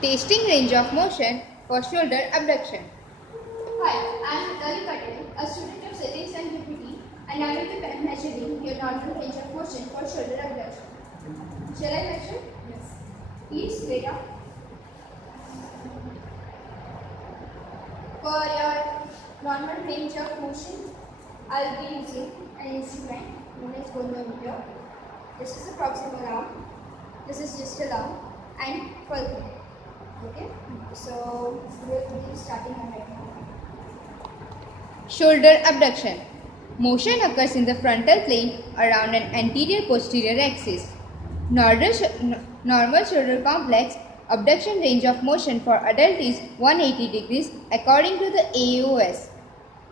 Testing range of motion for shoulder abduction. Hi, I am Dali Patel, a student of Civics and Deputy, and I will be measuring your normal range of motion for shoulder abduction. Shall I measure? Yes. Please wait up. For your normal range of motion, I will be using an instrument known as Goniometry. This is a proximal arm, this is distal arm, and fulcrum. Okay, so we will be starting right now. Shoulder abduction. Motion occurs in the frontal plane around an anterior-posterior axis. Normal shoulder complex abduction range of motion for adult is 180 degrees according to the AOS.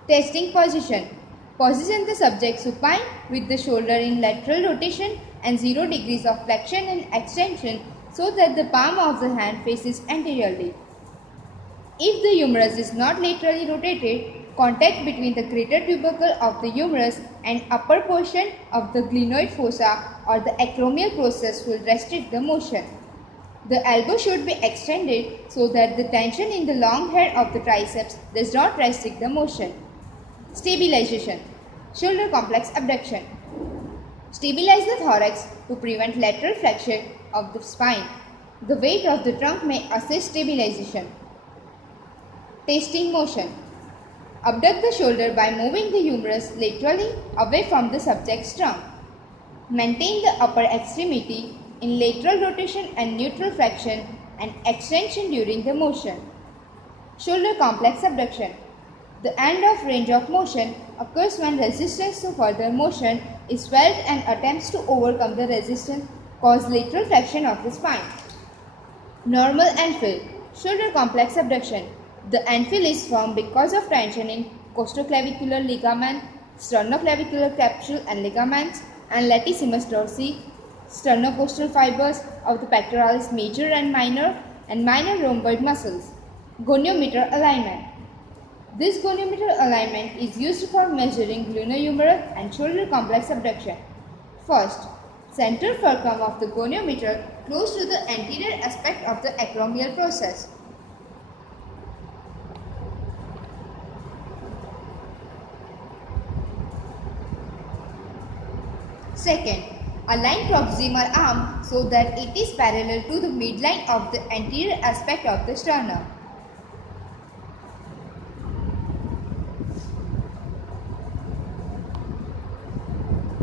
Testing position. Position the subject supine with the shoulder in lateral rotation and 0 degrees of flexion and extension so that the palm of the hand faces anteriorly. If the humerus is not laterally rotated, contact between the greater tubercle of the humerus and upper portion of the glenoid fossa or the acromial process will restrict the motion. The elbow should be extended so that the tension in the long head of the triceps does not restrict the motion. Stabilization. Shoulder complex abduction. Stabilize the thorax to prevent lateral flexion of the spine. The weight of the trunk may assist stabilization. Testing motion. Abduct the shoulder by moving the humerus laterally away from the subject's trunk. Maintain the upper extremity in lateral rotation and neutral flexion and extension during the motion. Shoulder complex abduction. The end of range of motion occurs when resistance to further motion is felt and attempts to overcome the resistance cause lateral flexion of the spine. Normal anfill. Shoulder complex abduction. The anfill is formed because of tension in costoclavicular ligament, sternoclavicular capsule and ligaments, and latissimus dorsi, sternocostal fibers of the pectoralis major and minor rhomboid muscles. Goniometer alignment. This goniometer alignment is used for measuring glenohumeral and shoulder complex abduction. First, center fulcrum of the goniometer close to the anterior aspect of the acromial process. Second, align proximal arm so that it is parallel to the midline of the anterior aspect of the sternum.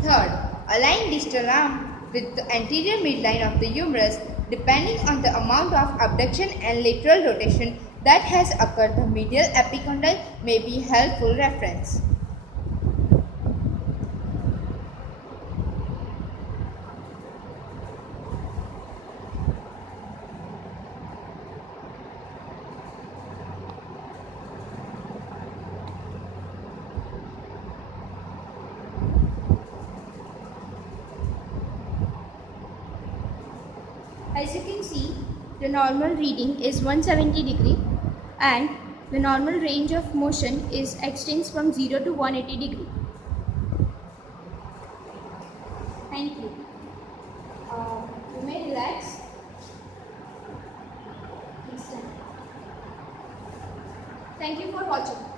Third, align distal arm with the anterior midline of the humerus. Depending on the amount of abduction and lateral rotation that has occurred, the medial epicondyle may be helpful reference. As you can see, the normal reading is 170 degree and the normal range of motion extends from 0 to 180 degree. Thank you. You may relax. Thank you for watching.